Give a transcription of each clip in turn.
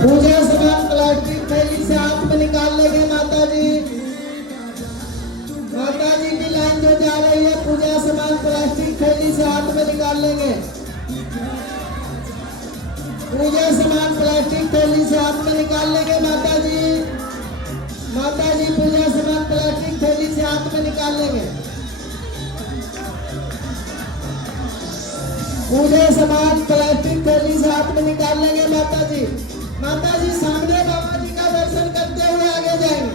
पूजा सामान प्लास्टिक थैली से हाथ में निकाल लेंगे माता जी। माता जी की लाइन जो जा रही है पूजा सामान प्लास्टिक थैली से हाथ में निकाल लेंगे। पूजा सामान प्लास्टिक थैली से हाथ में निकाल लेंगे माता जी। माता जी पूजा सामान प्लास्टिक थैली से हाथ में निकाल लेंगे। पूजा सामान प्लास्टिक थैली से हाथ में निकाल लेंगे माता जी। माता जी सामने बाबा जी का दर्शन करते हुए आगे जाएंगे।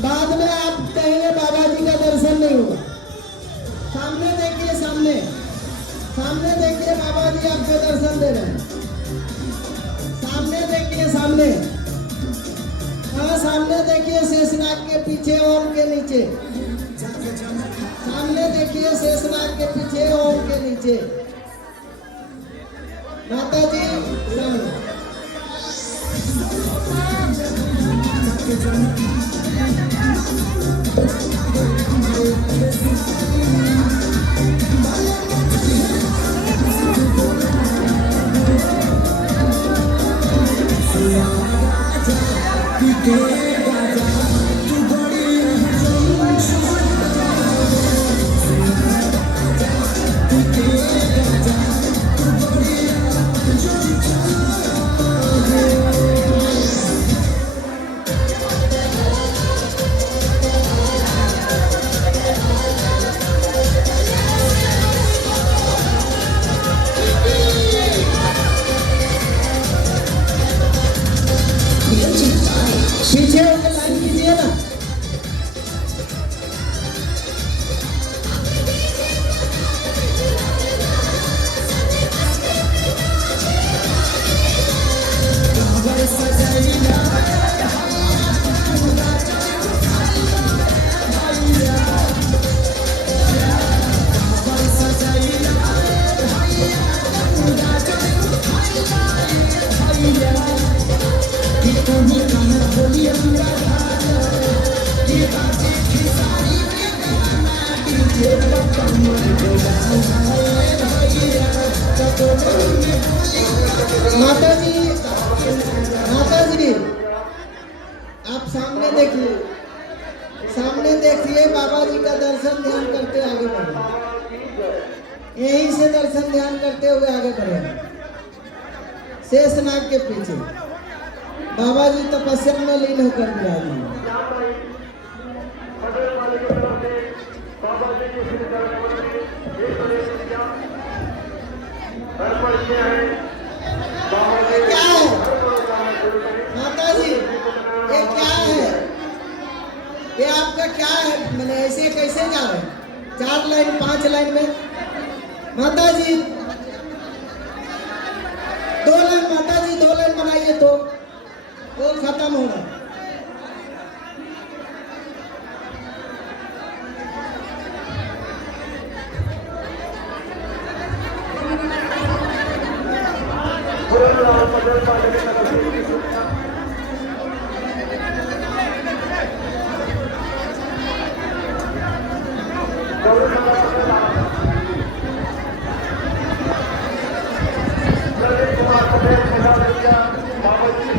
बाद में आप कहेंगे बाबा जी का दर्शन नहीं हुआ। सामने देखिए, सामने सामने देखिए, बाबा जी आपको दर्शन दे रहे हैं। सामने देखिए, सामने, हाँ सामने देखिए, शेषनाग के पीछे ओम के नीचे। सामने देखिए शेषनाग के पीछे ओम के नीचे। माता जी सामने। पीछे होकर लाइन कीजिए ना। माता जी, माता जी आप सामने देखिए, सामने देखिए, बाबा जी का दर्शन ध्यान करते आगे बढ़े। यहीं से दर्शन ध्यान करते हुए आगे बढ़े। शेषनाग के पीछे बाबा जी तपस्या में लीन होकर विराजे। क्या है माता जी, ये क्या है? ये आपका क्या है? मैंने ऐसे कैसे जा रहे हैं 4 लाइन 5 लाइन में? माता जी 2 लाइन, माता जी 2 लाइन बनाइए तो वो खत्म होगा।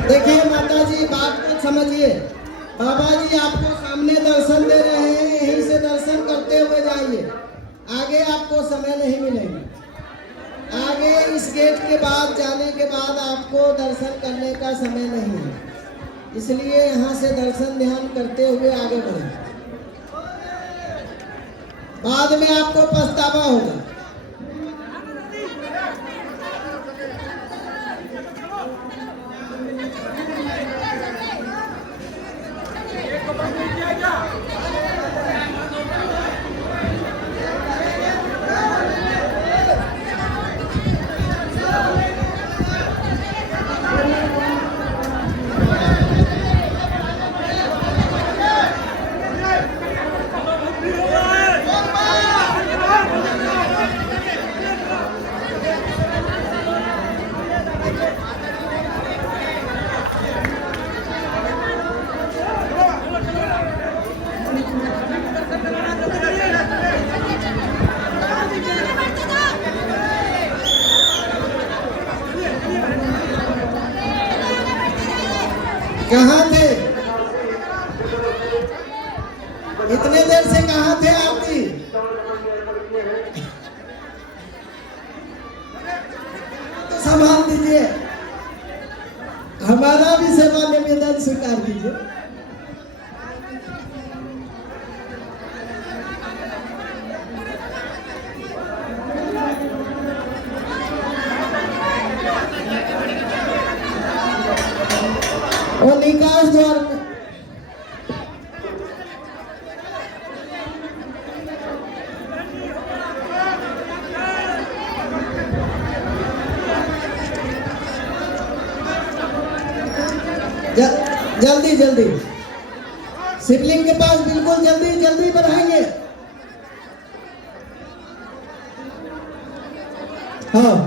देखिए माता जी बात को समझिए। बाबा जी आपको सामने दर्शन दे रहे हैं, यहीं से दर्शन करते हुए जाइए। आगे आपको समय नहीं मिलेगा। आगे इस गेट के बाद जाने के बाद आपको दर्शन करने का समय नहीं है, इसलिए यहाँ से दर्शन ध्यान करते हुए आगे बढ़ें। बाद में आपको पछतावा होगा। कहाँ थे? इतने देर से कहाँ थे आप भी? तो संभाल दीजिए, हमारा भी सेवा निवेदन स्वीकार कीजिए। वो निकास द्वार में जल्दी जल्दी शिवलिंग के पास बिल्कुल जल्दी जल्दी बढ़ाएंगे। हाँ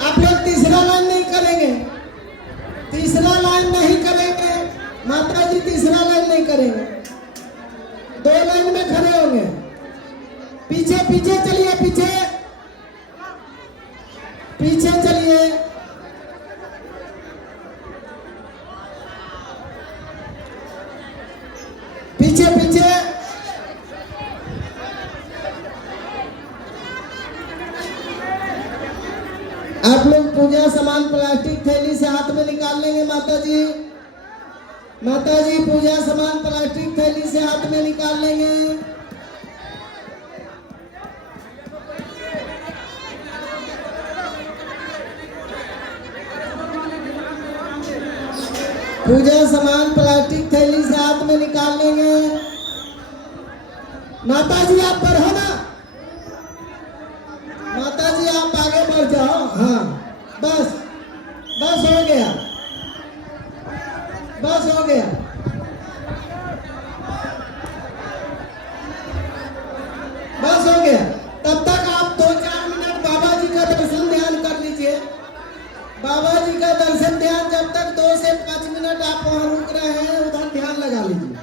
आप लोग तीसरा लाइन नहीं करेंगे, तीसरा लाइन नहीं करेंगे माता जी, तीसरा लाइन नहीं करेंगे, दो लाइन में खड़े होंगे। पीछे पीछे चलिए, पीछे पीछे चलिए, पीछे पीछे आप लोग पूजा सामान प्लास्टिक थैली से हाथ में निकाल लेंगे। माता जी, माता जी पूजा सामान प्लास्टिक थैली से हाथ में निकाल लेंगे। पूजा सामान प्लास्टिक थैली से हाथ में निकाल लेंगे। माता जी आप बढ़ो ना, माता जी आप आगे बढ़ जाओ। हाँ बस बस हो गया, बस हो गया। बस हो गया। तब तक आप 2-4 मिनट बाबा जी का दर्शन ध्यान कर लीजिए। बाबा जी का दर्शन ध्यान जब तक 2 से 5 मिनट आप वहां रुक रहे हैं उधर ध्यान लगा लीजिए।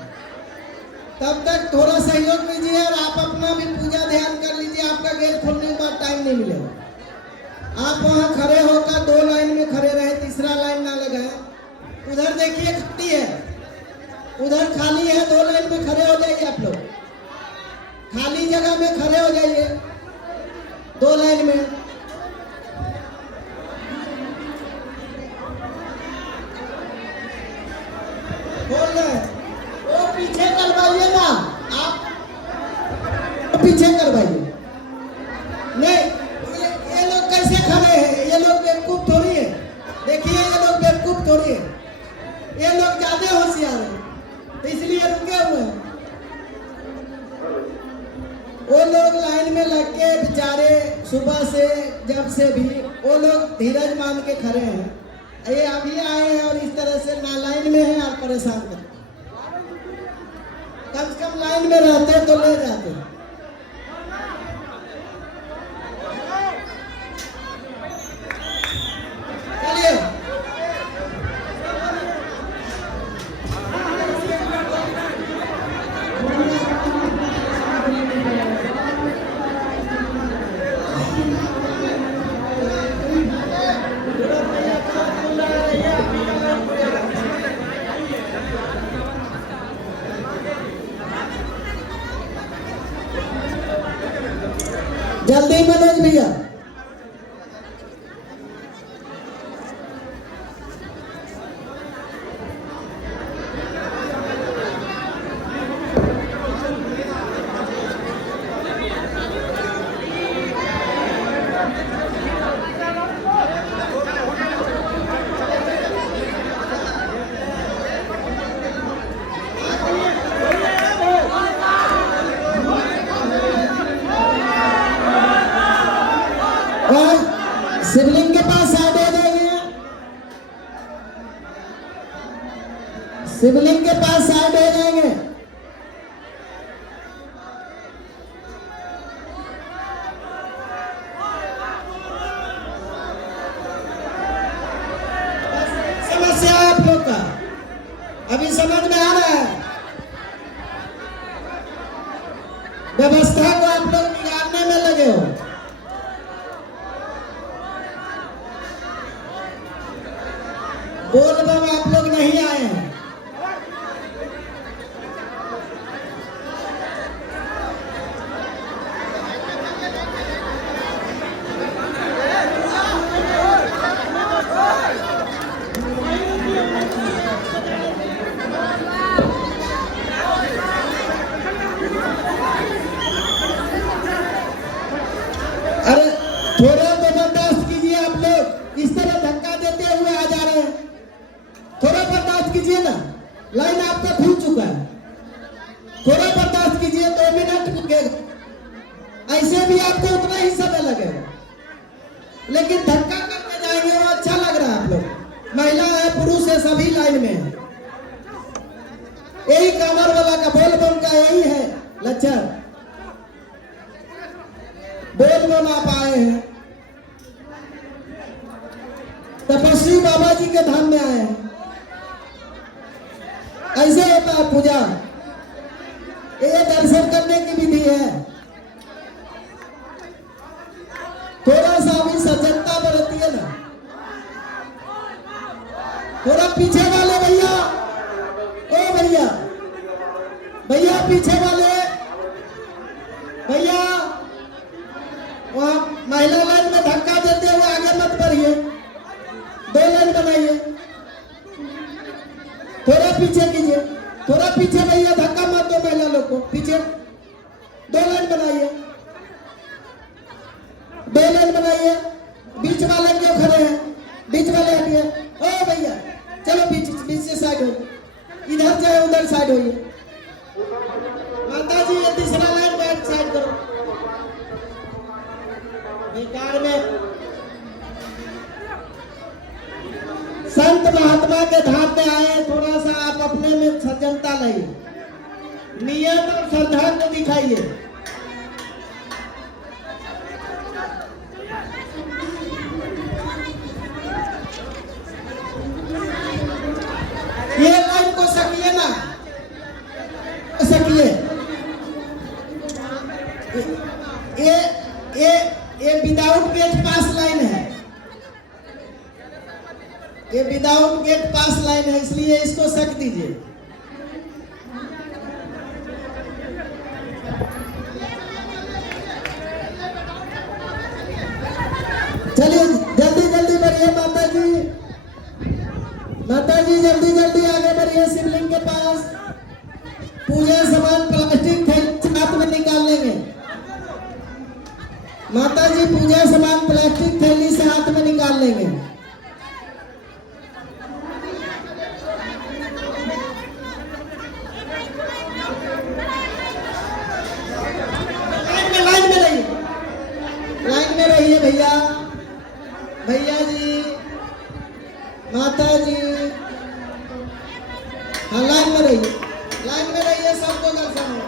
तब तक थोड़ा सहयोग कीजिए और आप अपना भी पूजा ध्यान कर लीजिए। आपका गेट खोलने के बाद टाइम नहीं मिलेगा। आप वहां खड़े होकर 2 लाइन में खड़े रहे, तीसरा लाइन ना लगाए। उधर देखिए खाली है, उधर खाली है, 2 लाइन में खड़े हो जाइए। आप लोग खाली जगह में खड़े हो जाइए, 2 लाइन में। बोल रहे वो पीछे करवाइए ना, आप पीछे करवाइए। नहीं ये लोग कैसे खड़े हैं? ये लोग बेवकूफ थोड़ी है। देखिए ये लोग बेवकूफ थोड़ी है, ये लोग ज्यादा होशियार हैं तो इसलिए रुके हुए हैं। वो लोग लाइन में लग के बेचारे सुबह से जब से भी वो लोग धीरज मान के खड़े हैं। ये अभी आए हैं और इस तरह से ना लाइन में है और परेशान करते। कम से कम लाइन में रहते तो ले जाते। चलिए जल्दी मनोज भैया। शिवलिंग के पास साइड हो जाइए, शिवलिंग के पास साइड हो जाएंगे। समस्या है आप लोग का, अभी समझ में आ रहा है? व्यवस्था को आप लोग बिगाड़ने में लगे हो। बोल बम आप लोग नहीं आए हैं। अरे थोड़ा तो बर्दाश्त कीजिए, आप लोग इस तरह धक्का देते हुए आ जा रहे हैं, थोड़ा बर्दाश्त कीजिए ना। लाइन आपका खुल चुका है, थोड़ा बर्दाश्त कीजिए, 2 मिनट रुकेगा। ऐसे भी आपको उतना ही समय लगेगा, लेकिन धक्का करके जाएंगे वो अच्छा लग रहा है। आप लोग महिला है पुरुष है सभी लाइन में है। यही कांवर वाला का बोल बम का यही है लक्षण। बोल बम आप आए हैं, तपस्वी बाबा जी के धाम में आए हैं। ऐसे होता है पूजा, ये दर्शन करने की विधि है। थोड़ा सा भी सजगता बरतिए ना। थोड़ा पीछे वाले भैया, ओ भैया, भैया पीछे वाले भैया, वहां महिला लाइन में धक्का देते हुए आगे मत बढ़िए, 2 लाइन बनाइए। थोड़ा पीछे कीजिए, थोड़ा पीछे भैया, धक्का मत दो महिला लोग को, पीछे 2 लाइन बनाइए, 2 लाइन बनाइए। बीच वाले क्यों खड़े हैं? बीच वाले हटिए। ओ भैया चलो बीच से साइड हो, इधर चाहे उधर साइड होइए। माता जी ये तीसरा लाइन बैठ साइड करो। बेकार में संत महात्मा के धाम में आए, थोड़ा सा आप अपने में सज्जनता लाइए, नियम और श्रद्धा को दिखाइए। ये लाइन को सकिए ना, सकिए। ये विदाउट गेट पास लाइन है, ये विदाउट गेट पास लाइन है, इसलिए इसको सक दीजिए। चलिए जल्दी जल्दी बढ़िए माता जी, माता जी जल्दी जल्दी आगे बढ़िए। शिवलिंग के पास पूजा सामान प्लास्टिक थैली हाथ में निकाल लेंगे। माता जी पूजा सामान प्लास्टिक थैली से हाथ में निकाल लेंगे। लाइन में रहिए, लाइन में रहिए भैया, भैया जी, माता जी, हाँ लाइन में रहिए, लाइन में रहिए, सबको दर्शन हो।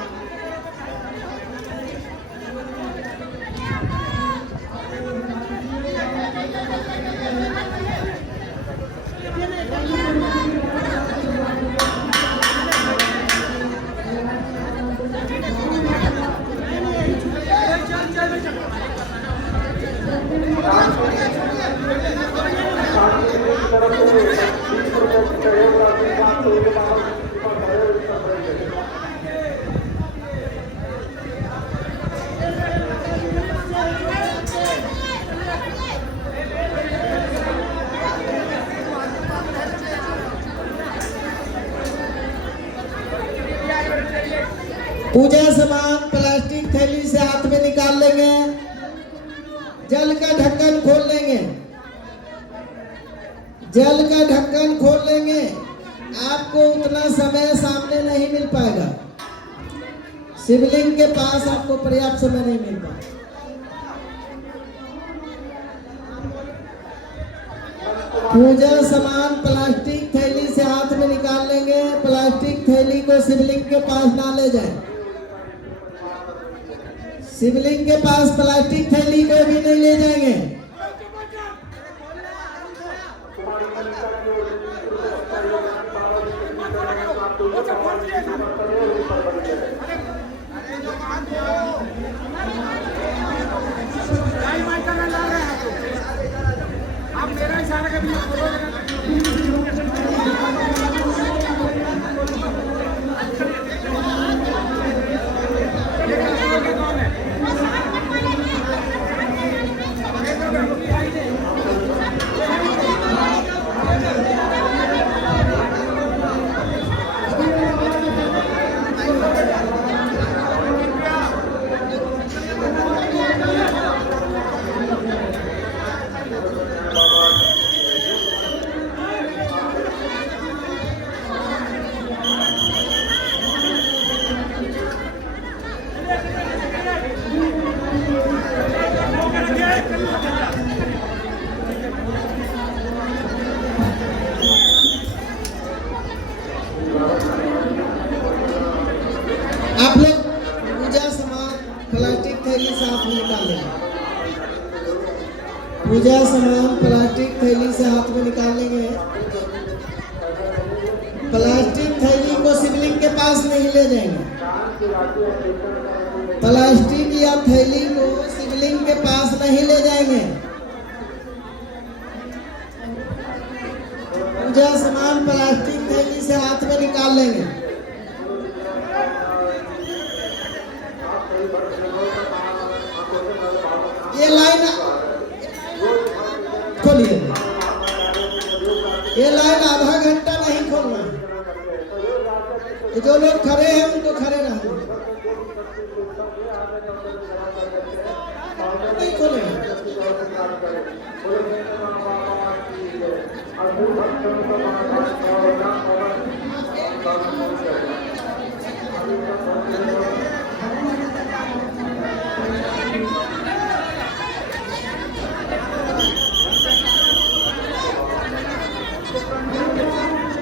पूजा सामान प्लास्टिक थैली से हाथ में निकाल लेंगे, जल का ढक्कन खोल लेंगे, जल का ढक्कन खोल लेंगे। आपको उतना समय सामने नहीं मिल पाएगा, शिवलिंग के पास आपको पर्याप्त समय नहीं मिल पाएगा। पूजा सामान प्लास्टिक थैली से हाथ में निकाल लेंगे। प्लास्टिक थैली को शिवलिंग के पास ना ले जाए। शिवलिंग के पास प्लास्टिक थैली को भी नहीं ले जाएंगे। आप मेरा इशारा कर आप लोग पूजा सामान प्लास्टिक थैली से हाथ में निकालेंगे। पूजा सामान प्लास्टिक थैली से हाथ में निकाल लेंगे। प्लास्टिक थैली को शिवलिंग के पास नहीं ले जाएंगे। प्लास्टिक या थैली को शिवलिंग के पास नहीं ले जाएंगे। पूजा सामान प्लास्टिक थैली से हाथ में निकाल लेंगे। ये लाइन खोलिए। ये लाइन आधा घंटा नहीं खोलना। जो लोग खड़े हैं उनको खड़े रहना, नहीं खोले।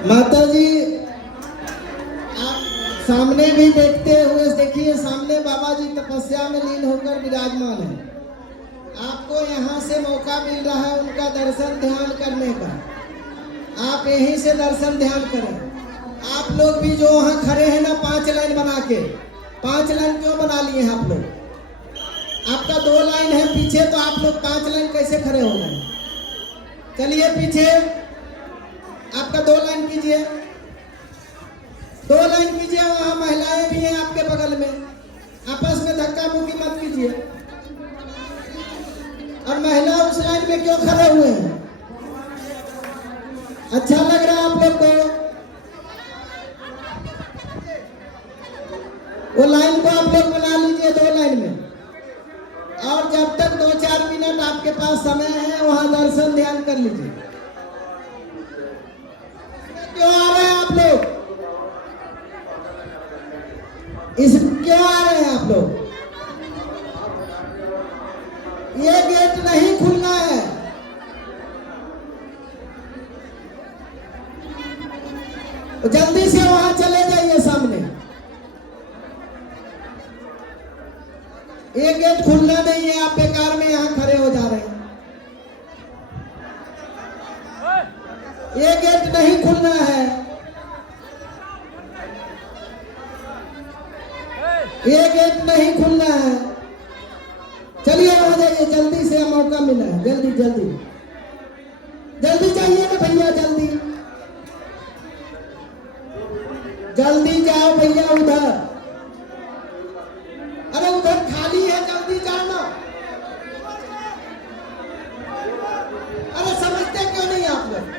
माता जी आप सामने भी देखते हुए देखिए, सामने बाबा जी तपस्या में लीन होकर विराजमान है। आपको यहाँ से मौका मिल रहा है उनका दर्शन ध्यान करने का। आप यहीं से दर्शन ध्यान करें। आप लोग भी जो वहाँ खड़े हैं ना, 5 लाइन बना के, 5 लाइन क्यों बना लिए हैं आप लोग? आपका 2 लाइन है पीछे, तो आप लोग 5 लाइन कैसे खड़े हो गए? चलिए पीछे आपका 2 लाइन कीजिए, 2 लाइन कीजिए। वहाँ महिलाएं भी हैं आपके बगल में, आपस में धक्का मुक्की मत कीजिए। और महिला उस लाइन में क्यों खड़े हुए हैं? अच्छा लग रहा है आप लोग को? वो लाइन को आप लोग बना लीजिए 2 लाइन में। और जब तक 2-4 मिनट आपके पास समय है, वहाँ दर्शन ध्यान कर लीजिए। क्यों आ रहे हैं आप लोग? क्यों आ रहे हैं आप लोग? ये गेट नहीं खुलना है। जल्दी से वहां चले जाइए सामने। ये गेट खुलना नहीं है, आप बेकार में यहाँ खड़े हो जा रहे हैं। ये गेट नहीं खुलना है। ये गेट नहीं खुलना है। चलिए आ जाइए, जल्दी से मौका मिला है। जल्दी जल्दी जल्दी जाइए ना भैया, जल्दी जल्दी जाओ भैया। उधर, अरे उधर खाली है, जल्दी जाओ ना। अरे समझते क्यों नहीं आप लोग?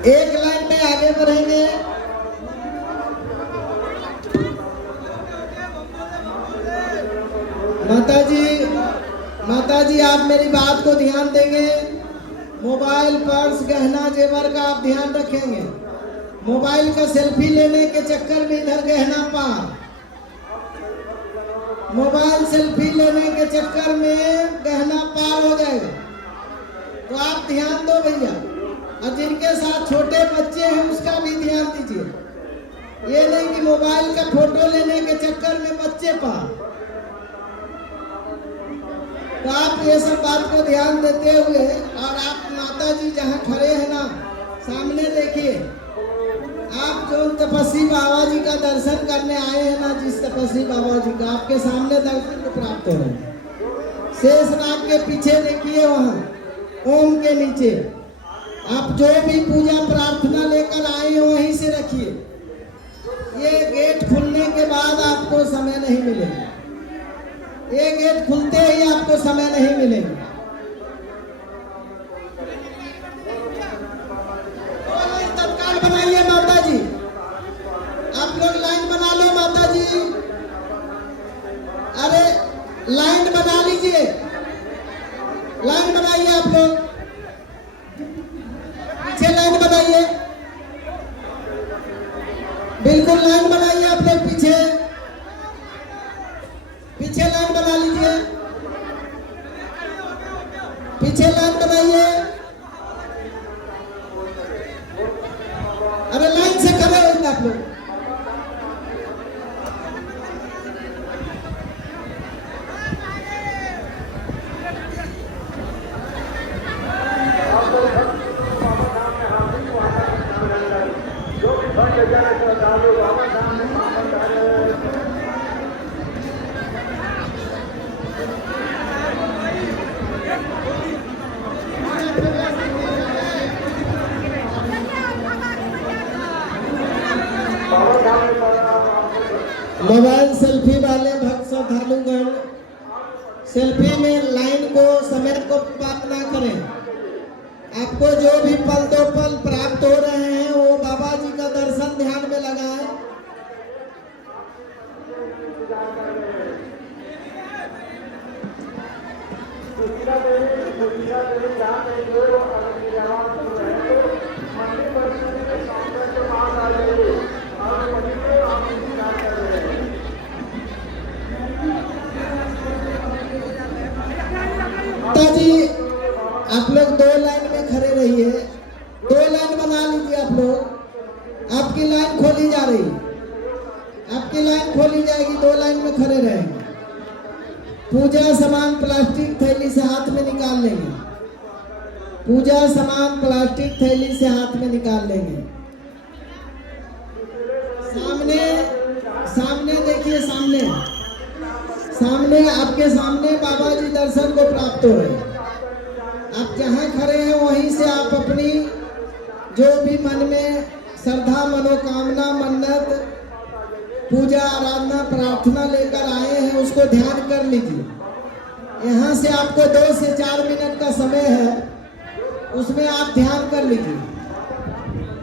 एक लाइन में आगे बढ़ेंगे। माता जी आप मेरी बात को ध्यान देंगे। मोबाइल पर्स गहना जेवर का आप ध्यान रखेंगे। मोबाइल का सेल्फी लेने के चक्कर में इधर गहना पार, मोबाइल सेल्फी लेने के चक्कर में गहना पार हो जाएगा। तो आप ध्यान दो भैया, और जिनके साथ छोटे बच्चे हैं उसका भी ध्यान दीजिए। ये नहीं कि मोबाइल का फोटो लेने के चक्कर में बच्चे पार। तो आप ये सब बात को ध्यान देते हुए, और आप माता जी जहाँ खड़े हैं ना, सामने देखिए, आप जो तपस्वी बाबा जी का दर्शन करने आए हैं ना, जिस तपस्वी बाबा जी का आपके सामने दर्शन को प्राप्त हो रहे हैं। शेषनाग के पीछे देखिए, वहाँ ओम के नीचे आप जो भी पूजा प्रार्थना लेकर आए हैं वहीं से रखिए। ये गेट खुलने के बाद आपको समय नहीं मिलेगा। ये गेट खुलते ही आपको समय नहीं मिलेगा। तत्काल बनाइए माता जी, आप लोग लाइन बना लो माता जी। अरे लाइन बना लीजिए, लाइन बनाइए आप लोग, पीछे लाइन बनाइए, बिल्कुल लाइन बनाइए आप लोग, पीछे लाइन बना लीजिए, पीछे लाइन बनाइए। अरे लाइन से खड़े होंगे आप लोग। मोबाइल सेल्फी वाले भक्त श्रद्धालुगण सेल्फी में लाइन को, समय को पार ना करें। आपको जो भी पल दो पल प्राप्त हो रहे हैं वो बाबा जी का दर्शन ध्यान में लगाएं। जी आप लोग दो लाइन में खड़े रहिए, दो लाइन बना लीजिए आप लोग। आपकी लाइन खोली जा रही, आपकी लाइन खोली जाएगी, दो लाइन में खड़े रहेंगे। पूजा सामान प्लास्टिक थैली से हाथ में निकाल लेंगे, पूजा सामान प्लास्टिक थैली से हाथ में निकाल लेंगे। सामने देखिए, सामने आपके सामने बाबा जी दर्शन को प्राप्त हो रहे हैं। आप जहाँ खड़े हैं वहीं से आप अपनी जो भी मन में श्रद्धा, मनोकामना, मन्नत, पूजा, आराधना, प्रार्थना लेकर आए हैं उसको ध्यान कर लीजिए। यहाँ से आपको 2 से 4 मिनट का समय है, उसमें आप ध्यान कर लीजिए।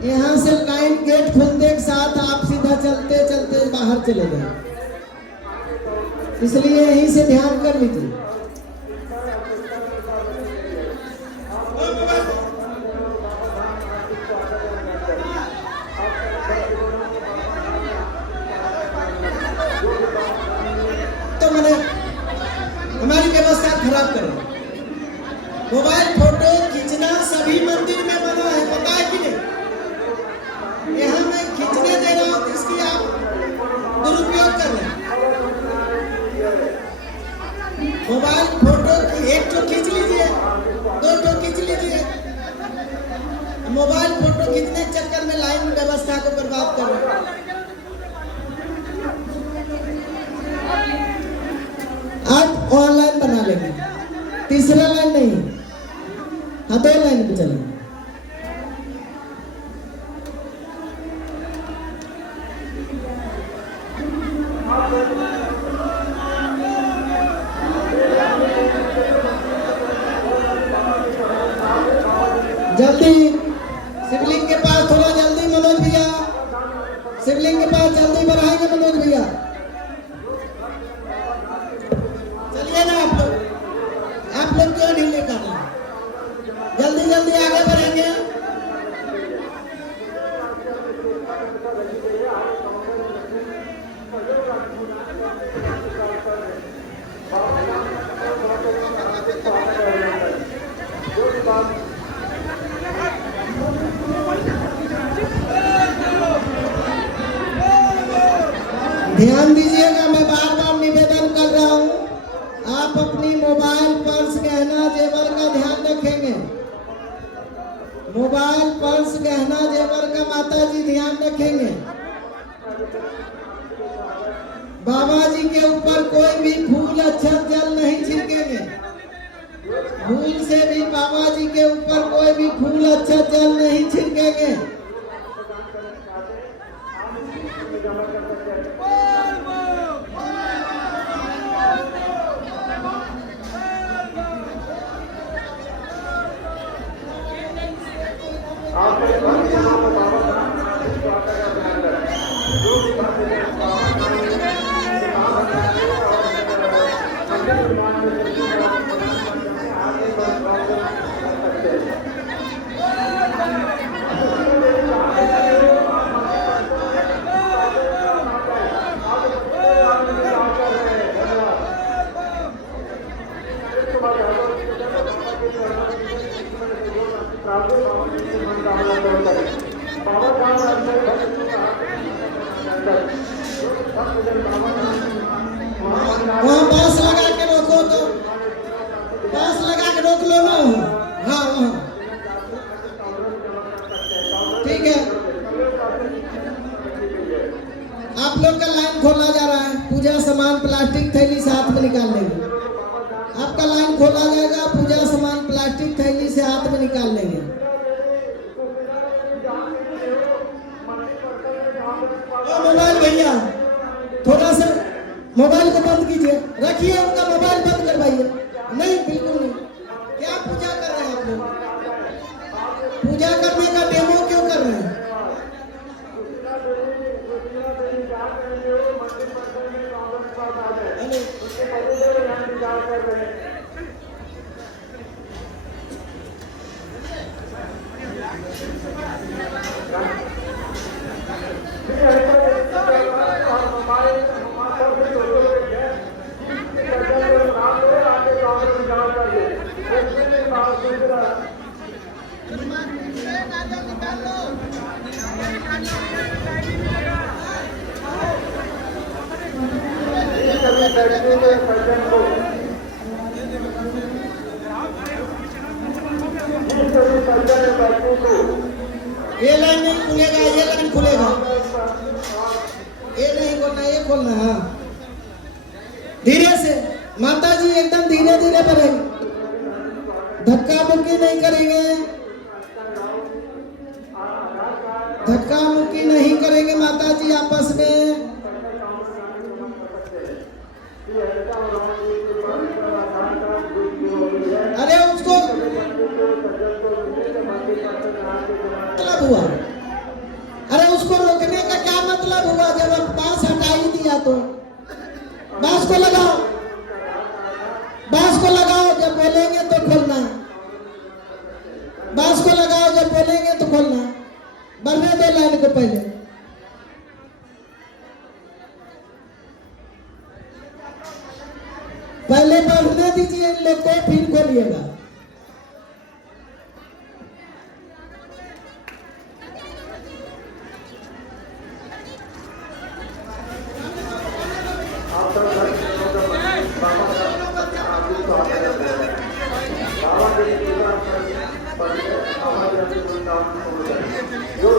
यहाँ से लाइन गेट खुलने के साथ आप सीधा चलते चलते बाहर चले गए, इसलिए यहीं से ध्यान कर लीजिए। तो मैंने हमारी व्यवस्था खराब करें। मोबाइल फोटो खींचना सभी मंदिर में मना है, पता है कि नहीं? यहाँ मैं खींचने दे रहा हूँ, इसकी आप दुरुपयोग कर रहे हैं। मोबाइल फोटो की एक तो खींच लीजिए, 2 तो खींच लीजिए। मोबाइल फोटो खींचने के चक्कर में लाइन व्यवस्था को बर्बाद कर रहे हैं। आप ऑनलाइन बना लेंगे, तीसरा लाइन नहीं, हाँ 2 लाइन पे चलेंगे। जल्दी शिवलिंग के पास ध्यान दीजिएगा, मैं बार बार निवेदन कर रहा हूँ, आप अपनी मोबाइल पर्स गहना जेवर का ध्यान रखेंगे। मोबाइल पर्स गहना जेवर का माता जी ध्यान रखेंगे। बाबा जी के ऊपर कोई भी फूल अक्षत जल नहीं छिड़केंगे। भूल से भी बाबा जी के ऊपर कोई भी फूल अक्षत जल नहीं छिड़केंगे। वहाँ बांस लगा के रोको, तो बांस लगा के रोक लो ना। हाँ वहाँ ठीक है। आप लोग का लाइन खोला जा रहा है। पूजा सामान प्लास्टिक थैली से हाथ में निकाल लेंगे। आपका लाइन खोला जाएगा, पूजा सामान प्लास्टिक थैली से हाथ में निकाल लेंगे। मोबाइल भैया थोड़ा सा मोबाइल को बंद कीजिए, रखिए, उनका मोबाइल बंद करवाइए। नहीं, बिल्कुल नहीं। क्या पूजा कर रहे हैं आप लोग? पूजा करने का डेमो क्यों कर रहे हैं? ये लाइन नहीं खुलेगा, ये लाइन खुलेगा। ये नहीं खोलना, ये खोलना। हाँ धीरे से माता जी, एकदम धीरे धीरे बढ़ेंगे, धक्का मुक्की नहीं करेंगे, धक्का मुक्की नहीं करेंगे माता जी आपस में। अरे उसको मतलब हुआ, अरे उसको रोकने का क्या मतलब हुआ? जब आप बांस हटा ही दिया तो बांस को लगाओ, बांस को लगाओ, जब बोलेंगे तो खोलना, बांस को लगाओ, जब बोलेंगे तो खोलना। बढ़ने दो लाइन को, पहले बढ़ने दीजिए इन लोग को, फिर खोलिएगा। जो